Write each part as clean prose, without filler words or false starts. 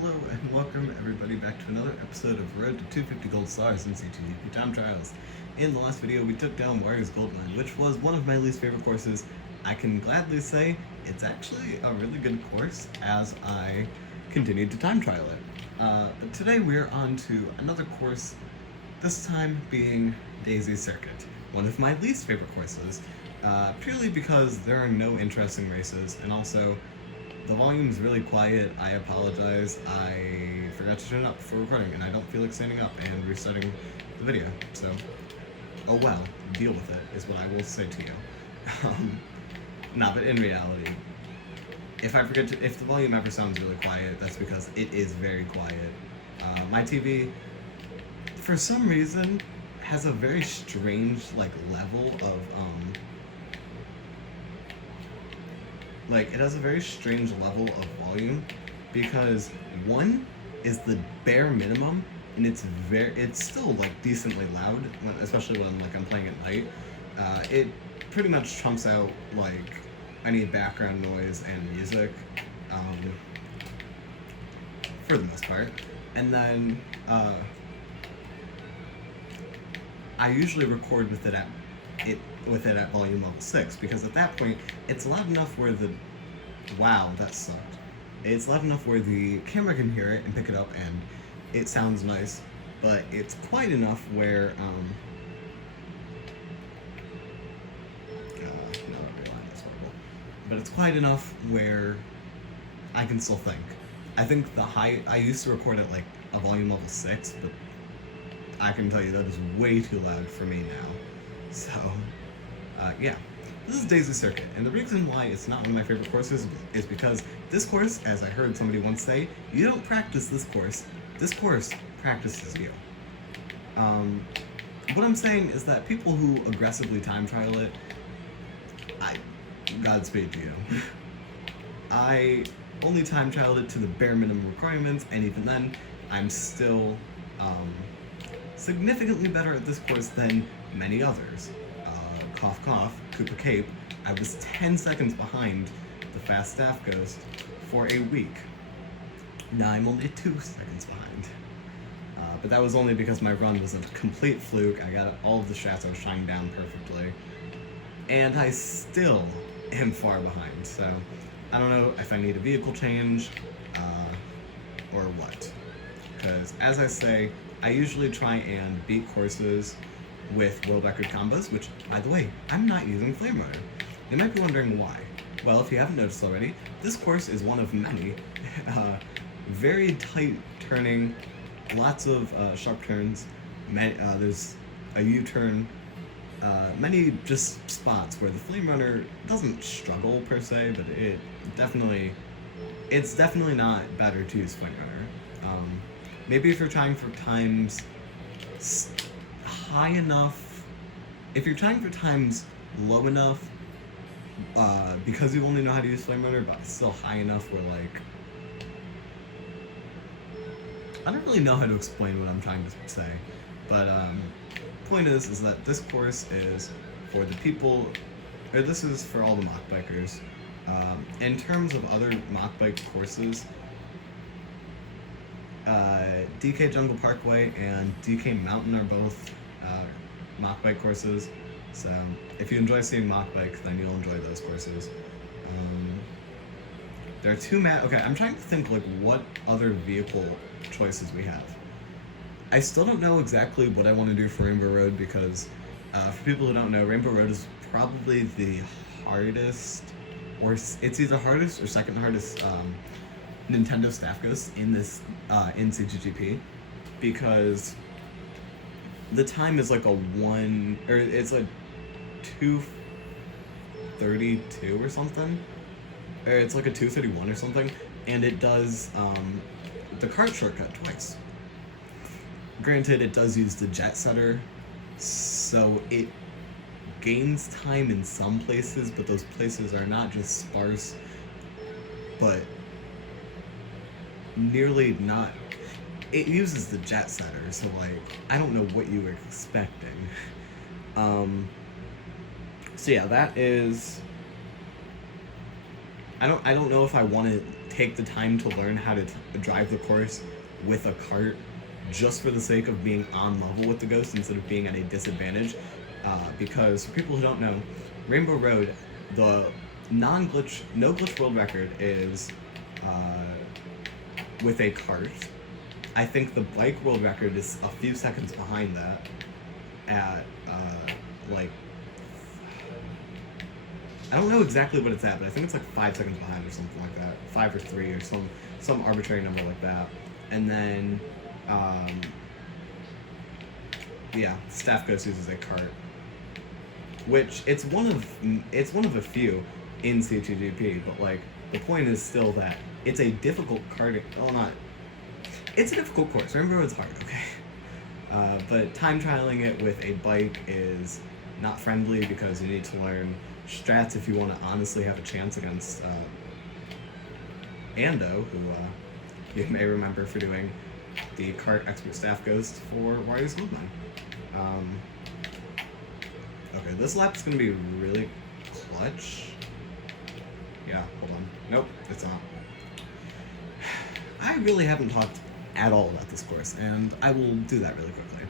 Hello and welcome everybody back to another episode of Road to 250 Gold Stars in CTGP Time Trials. In the last video we took down Warriors Gold Mine, which was one of my least favorite courses. I can gladly say it's actually a really good course as I continued to time trial it. But today we're on to another course, this time being Daisy Circuit, one of my least favorite courses, purely because there are no interesting races, and also the volume's really quiet. I apologize. I forgot to turn it up for recording, and I don't feel like standing up and restarting the video. So, oh well, deal with it, is what I will say to you. But in reality, if the volume ever sounds really quiet, that's because it is very quiet. My TV, for some reason, has a very strange, level of, it has a very strange level of volume, because one is the bare minimum, and it's still decently loud, especially when I'm playing at night. It pretty much trumps out any background noise and music, for the most part. And then I usually record with it at volume level 6, because at that point it's loud enough where wow, that sucked. It's loud enough where the camera can hear it and pick it up, and it sounds nice, but it's quiet enough where but it's quiet enough where I can still think. I think I used to record at a volume level 6, but I can tell you that is way too loud for me now. So, yeah. This is Daisy Circuit, and the reason why it's not one of my favorite courses is because this course, as I heard somebody once say, you don't practice this course practices you. What I'm saying is that people who aggressively time trial it, Godspeed to you. I only time trialed it to the bare minimum requirements, and even then, I'm still significantly better at this course than many others. Cough cough, Koopa Cape, I was 10 seconds behind the Fast Staff Ghost for a week. Now I'm only 2 seconds behind. But that was only because my run was a complete fluke. I got all of the strats I was trying down perfectly. And I still am far behind, so I don't know if I need a vehicle change, or what. Because, as I say, I usually try and beat courses with world record combos, which, by the way, I'm not using Flame Runner. You might be wondering why. Well, if you haven't noticed already, this course is one of many very tight turning, lots of sharp turns. There's a U-turn, many just spots where the Flame Runner doesn't struggle per se, but it's definitely not better to use Flame Runner. Maybe if you're trying for times high enough, if you're trying for times low enough, because you only know how to use Flame Runner, but still high enough where I don't really know how to explain what I'm trying to say, but point is that this course is for the people, or this is for all the mock bikers. In terms of other mock bike courses, DK Jungle Parkway and DK Mountain are both mock bike courses, so if you enjoy seeing mock bike, then you'll enjoy those courses. There are two okay, I'm trying to think what other vehicle choices we have. I still don't know exactly what I want to do for Rainbow Road, because for people who don't know, Rainbow Road is probably the hardest, or it's either hardest or second hardest Nintendo Staff Ghost in this in CTGP, because the time is it's 2:32 or something, or it's a 2:31 or something, and it does the cart shortcut twice. Granted, it does use the jet setter, so it gains time in some places, but those places are not just sparse, but nearly not. It uses the jet setter, so I don't know what you were expecting. So yeah, that is. I don't know if I want to take the time to learn how to drive the course with a cart just for the sake of being on level with the ghost instead of being at a disadvantage. Because for people who don't know, Rainbow Road, the no glitch world record is with a cart. I think the bike world record is a few seconds behind that at like, I don't know exactly what it's at, but I think it's like 5 seconds behind or something like that. 5 or 3 or some arbitrary number like that. And then yeah, Staff Ghost uses a cart, which it's one of a few in C2GP, but like the point is still that it's a difficult cart. Well, not. It's a difficult course. Remember, it's hard, okay? But time trialing it with a bike is not friendly because you need to learn strats if you want to honestly have a chance against Ando, who you may remember for doing the cart expert Staff Ghost for Warriors Goldmine. Okay, this lap is going to be really clutch. Yeah, hold on. Nope, it's not. I really haven't talked at all about this course, and I will do that really quickly.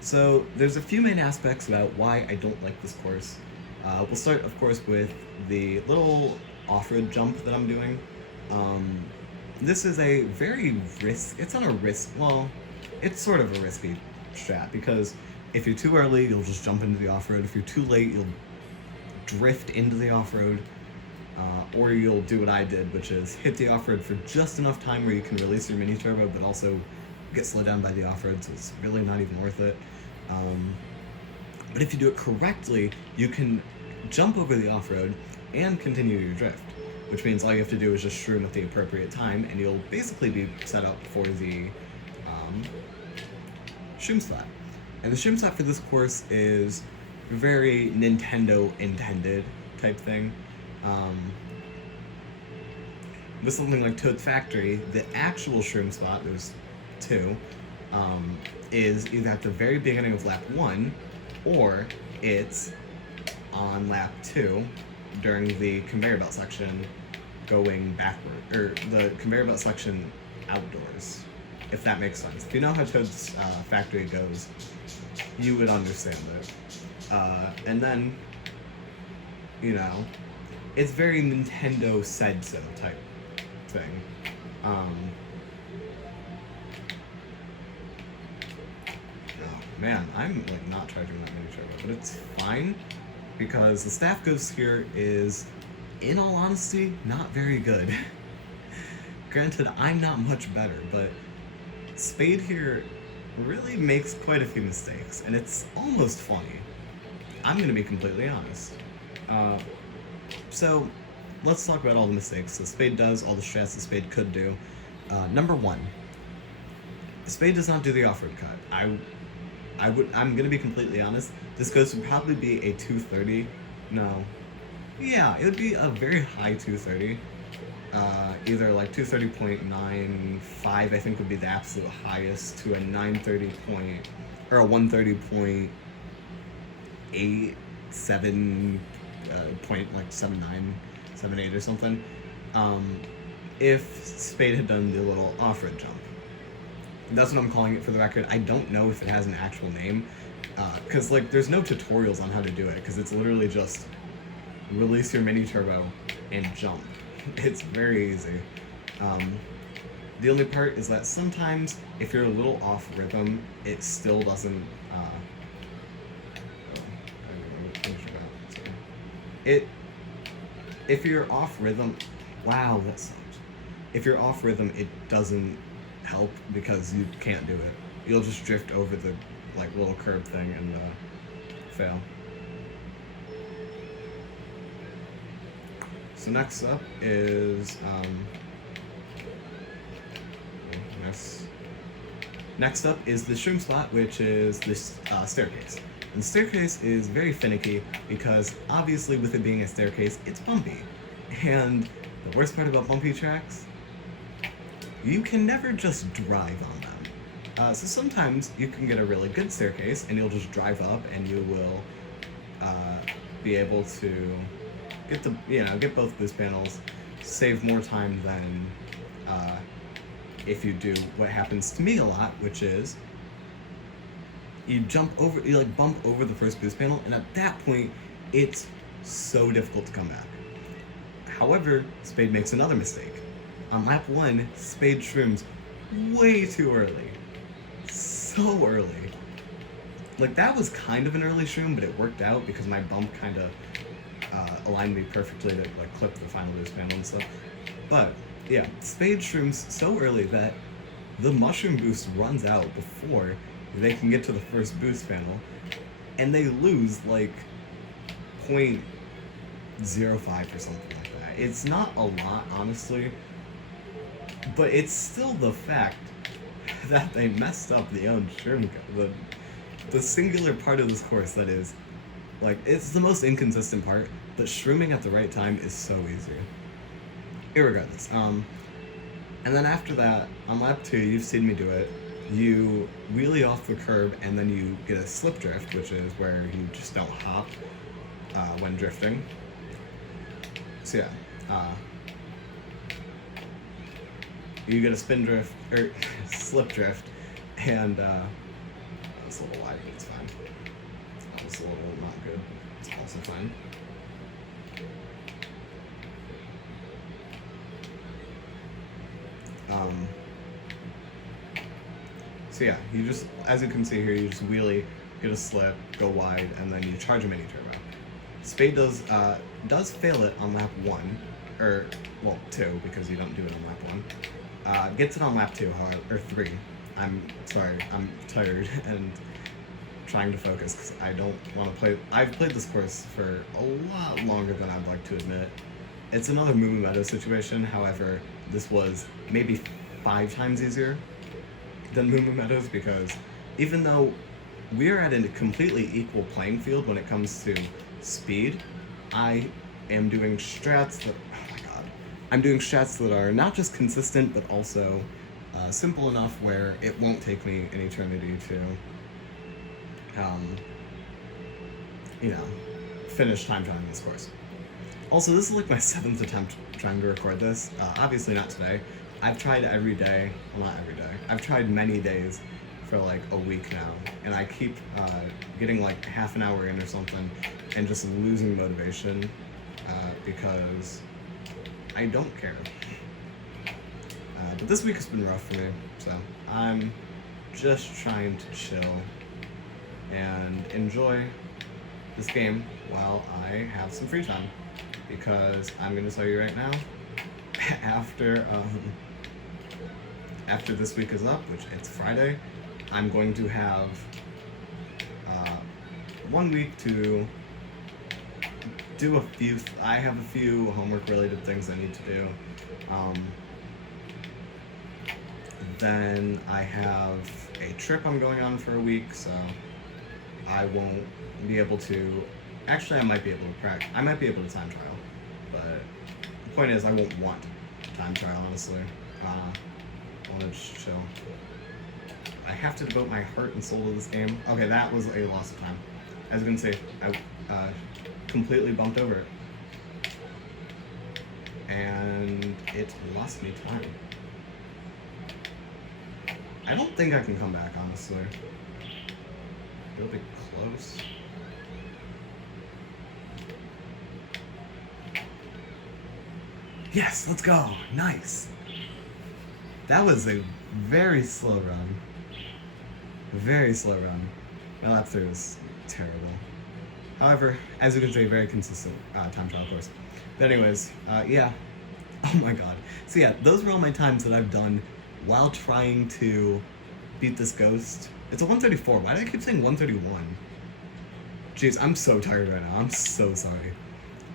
So, there's a few main aspects about why I don't like this course. We'll start, of course, with the little off-road jump that I'm doing. This is a very it's not a risk, well, it's sort of a risky strat, because if you're too early, you'll just jump into the off-road. If you're too late, you'll drift into the off-road. Or you'll do what I did, which is hit the off-road for just enough time where you can release your mini turbo, but also get slowed down by the off-road, so it's really not even worth it. But if you do it correctly, you can jump over the off-road and continue your drift, which means all you have to do is just shroom at the appropriate time, and you'll basically be set up for the shroom spot. And the shroom spot for this course is very Nintendo-intended type thing. With something like Toad's Factory, the actual shroom spot, there's 2, is either at the very beginning of lap 1, or it's on lap 2 during the conveyor belt section going backward, or the conveyor belt section outdoors, if that makes sense. If you know how Toad's Factory goes, you would understand it. And then, you know, it's very Nintendo said so type thing. Oh man, I'm like not charging that mini turbo, but it's fine because the Staff Ghost here is, in all honesty, not very good. Granted, I'm not much better, but Spade here really makes quite a few mistakes, and it's almost funny. I'm gonna be completely honest. So, let's talk about all the mistakes. So Spade does all the strats that Spade could do. Number 1, Spade does not do the off-road cut. I'm gonna be completely honest. This Ghost would probably be a 230. No. Yeah, it would be a very high 230. Either like 230.95, I think would be the absolute highest, to a 930 point, or a 130.87 point, like 79, 78 or something. If Spade had done the little off-road jump. That's what I'm calling it for the record. I don't know if it has an actual name, because like there's no tutorials on how to do it, because it's literally just release your mini turbo and jump. It's very easy. The only part is that sometimes if you're a little off rhythm, it still doesn't. If you're off rhythm, wow, that sucks. If you're off rhythm, it doesn't help because you can't do it. You'll just drift over the like little curb thing and fail. So next up is next up is the shroom spot, which is this staircase. And the staircase is very finicky because obviously with it being a staircase, it's bumpy. And the worst part about bumpy tracks, you can never just drive on them. So sometimes you can get a really good staircase and you'll just drive up and you will be able to get both boost panels, save more time than if you do what happens to me a lot, which is you bump over the first boost panel, and at that point, it's so difficult to come back. However, Spade makes another mistake. On lap 1, Spade shrooms way too early. So early. Like, that was kind of an early shroom, but it worked out because my bump kind of aligned me perfectly to, like, clip the final boost panel and stuff. But, yeah, Spade shrooms so early that the mushroom boost runs out before they can get to the first boost panel, and they lose, like, 0.05 or something like that. It's not a lot, honestly, but it's still the fact that they messed up the own shroom, the singular part of this course that is, like, it's the most inconsistent part, but shrooming at the right time is so easy. Irregardless, and then after that, on lap 2, you've seen me do it. You wheelie off the curb, and then you get a slip drift, which is where you just don't hop when drifting. So yeah, you get a spin drift, or slip drift, and it's a little wide, but it's fine. That was a little not good. It's also fine. So yeah, you just, as you can see here, you just wheelie, get a slip, go wide, and then you charge a mini turbo. Spade does fail it on lap 1, or, well, 2, because you don't do it on lap 1. Gets it on lap 2, however, or 3. I'm sorry, I'm tired and trying to focus because I don't want to play. I've played this course for a lot longer than I'd like to admit. It's another Moo Meadow situation, however, this was maybe 5 times easier than Moo Meadows, because even though we're at a completely equal playing field when it comes to speed, I am doing strats that, oh my god, I'm doing strats that are not just consistent, but also simple enough where it won't take me an eternity to, finish time trialing this course. Also, this is like my 7th attempt trying to record this. Obviously not today. I've tried every day, well, not every day, I've tried many days for like a week now, and I keep getting like half an hour in or something and just losing motivation because I don't care. But this week has been rough for me, so I'm just trying to chill and enjoy this game while I have some free time, because I'm going to tell you right now, after this week is up, which it's Friday, I'm going to have 1 week to do I have a few homework related things I need to do. Then I have a trip I'm going on for a week, so I won't be able to, actually I might be able to time trial, but the point is I won't want time trial, honestly. I want to just chill. I have to devote my heart and soul to this game. Okay, that was a loss of time. As you can see, I completely bumped over it. And it lost me time. I don't think I can come back, honestly. It'll be close. Yes, let's go. Nice. That was a very slow run. Very slow run. My lap 3 was terrible. However, as you can see, very consistent time trial course. But anyways, yeah. Oh my god. So yeah, those were all my times that I've done while trying to beat this ghost. It's a 134. Why do I keep saying 131? Jeez, I'm so tired right now. I'm so sorry.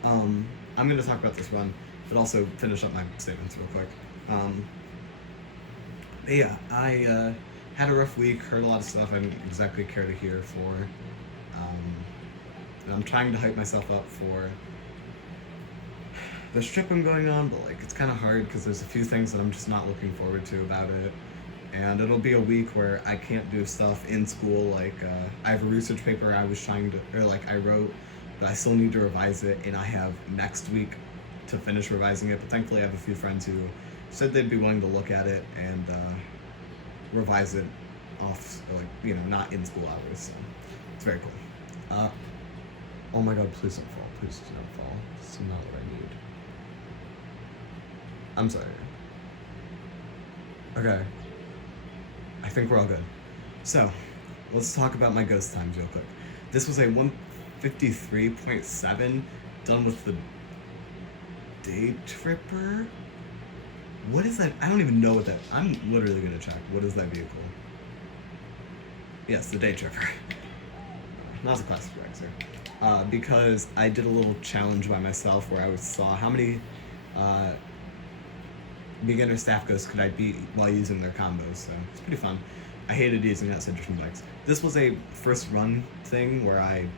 I'm going to talk about this run, but also finish up my statements real quick. Yeah, I had a rough week, heard a lot of stuff I didn't exactly care to hear for. And I'm trying to hype myself up for the trip I'm going on, but like it's kind of hard because there's a few things that I'm just not looking forward to about it. And it'll be a week where I can't do stuff in school, like I have a research paper I wrote, but I still need to revise it, and I have next week to finish revising it. But thankfully I have a few friends who said they'd be willing to look at it and revise it off, like, you know, not in school hours. So it's very cool. Oh my god, please don't fall. Please do not fall. This is not what I need. I'm sorry. Okay. I think we're all good. So, let's talk about my ghost times real quick. This was a 153.7 done with the Day Tripper. What is that? I don't even know what that. I'm literally gonna check. What is that vehicle? Yes, the Day Tripper. Not the classic Rexer. Because I did a little challenge by myself where I saw how many beginner staff ghosts could I beat while using their combos. So it's pretty fun. I hated using that Citrus bikes. This was a first run thing where I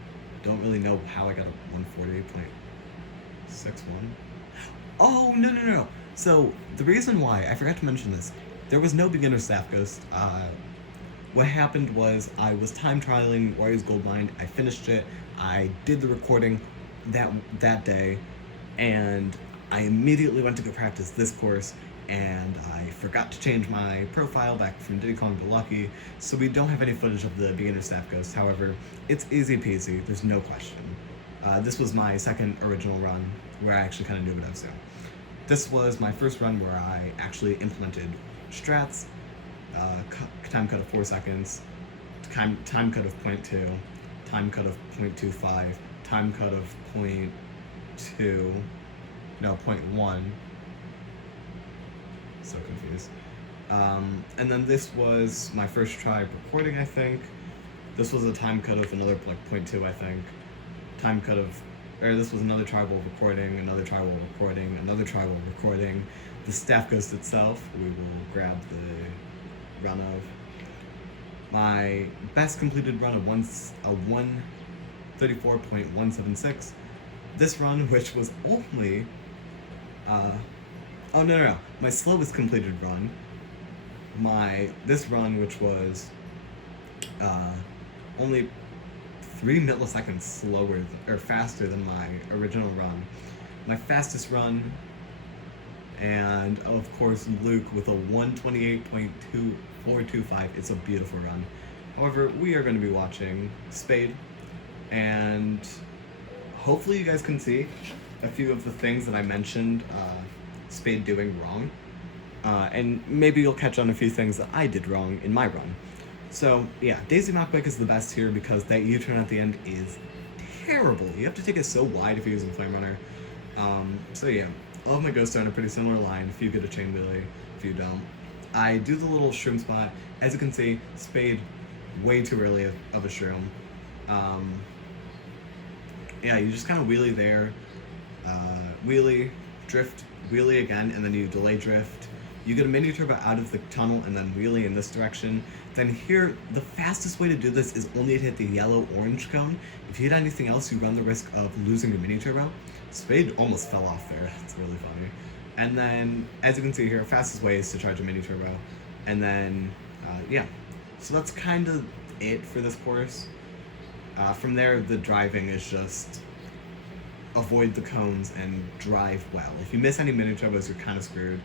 don't really know how I got a 148.61. Oh, no. So, the reason why, I forgot to mention this, there was no beginner staff ghost. What happened was I was time trialing Warriors Goldmine. I finished it. I did the recording that day, and I immediately went to go practice this course, and I forgot to change my profile back from Diddy Kong to Lucky, so we don't have any footage of the beginner staff ghost. However, it's easy peasy, there's no question. This was my second original run where I actually kind of knew what I was doing. This was my first run where I actually implemented strats, time cut of 4 seconds, time cut of 0.2, time cut of 0.25, time cut of 0.1. So confused. And then this was my first try recording, I think. This was a time cut of another like 0.2, I think. Time cut of, or this was another try while recording, another try while recording, another try while recording. The staff ghost itself, we will grab the run of. My best completed run of 134.176. This run, which was only, oh no, my slowest completed run, this run, which was only 3 milliseconds slower or faster than my original run. My fastest run, and of course Luke with a 128.2425. It's a beautiful run. However, we are going to be watching Spade, and hopefully you guys can see a few of the things that I mentioned Spade doing wrong, and maybe you'll catch on a few things that I did wrong in my run. So yeah, Daisy Machbike is the best here because that U-turn at the end is terrible. You have to take it so wide if you're using Flame Runner. So yeah, all of my ghosts are on a pretty similar line. If you get a chain wheelie, if you don't. I do the little shroom spot. As you can see, Spade way too early of a shroom. Yeah, you just kind of wheelie there, wheelie, drift, wheelie again, and then you delay drift. You get a mini turbo out of the tunnel and then wheelie in this direction. Then here, the fastest way to do this is only to hit the yellow-orange cone. If you hit anything else, you run the risk of losing your mini turbo. Spade almost fell off there. That's really funny. And then, as you can see here, fastest way is to charge a mini turbo. And then, yeah. So that's kind of it for this course. From there, the driving is just avoid the cones and drive well. If you miss any mini turbos, you're kind of screwed.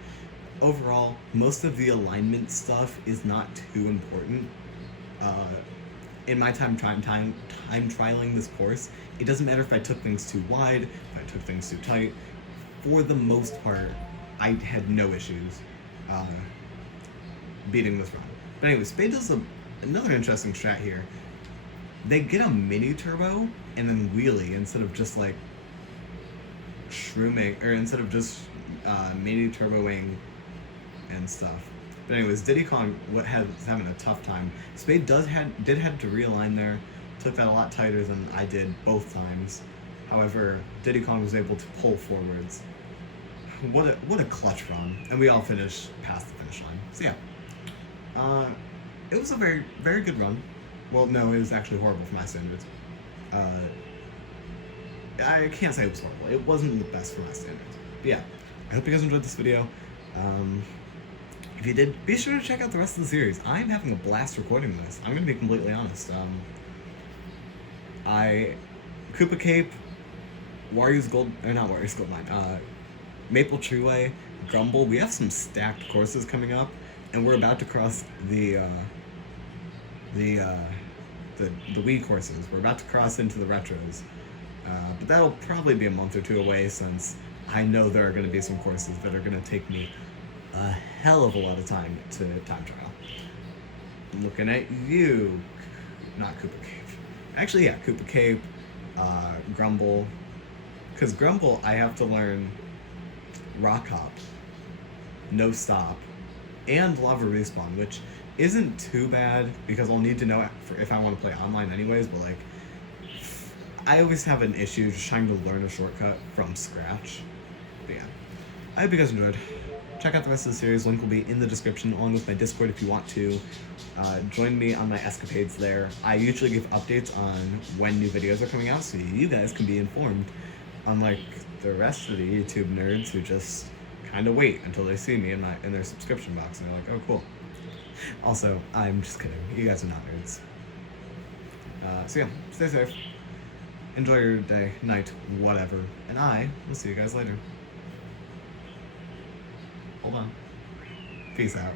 Overall, most of the alignment stuff is not too important. In my time trialing this course, it doesn't matter if I took things too wide, if I took things too tight. For the most part, I had no issues beating this run. But anyway, Spade does another interesting strat here. They get a mini turbo and then wheelie instead of just like shrooming, or instead of just mini turboing and stuff. But anyways, Diddy Kong was having a tough time. Spade did have to realign there. Took that a lot tighter than I did both times. However, Diddy Kong was able to pull forwards. What a clutch run, and we all finished past the finish line. So yeah, it was a very, very good run. Well, no, it was actually horrible for my standards. I can't say it was horrible. It wasn't the best for my standards. But yeah, I hope you guys enjoyed this video. If you did, be sure to check out the rest of the series. I'm having a blast recording this. I'm gonna be completely honest. Koopa Cape, Maple Treeway, Grumble, we have some stacked courses coming up, and we're about to cross the uh, the Wii courses. We're about to cross into the retros, but that'll probably be a month or two away since I know there are going to be some courses that are going to take me a hell of a lot of time to time trial. I'm looking at you, not Koopa Cape. Actually, yeah, Koopa Cape, Grumble. Because Grumble, I have to learn Rock Hop, No Stop, and Lava Respawn, which isn't too bad because I'll need to know it for if I want to play online anyways, but like, I always have an issue just trying to learn a shortcut from scratch. But yeah, I hope you guys enjoyed. Check out the rest of the series. Link will be in the description along with my Discord if you want to. Join me on my escapades there. I usually give updates on when new videos are coming out so you guys can be informed, unlike the rest of the YouTube nerds who just kind of wait until they see me in their subscription box and they're like, oh cool. Also, I'm just kidding. You guys are not nerds. So yeah, stay safe. Enjoy your day, night, whatever. And I will see you guys later. Hold on. Peace out.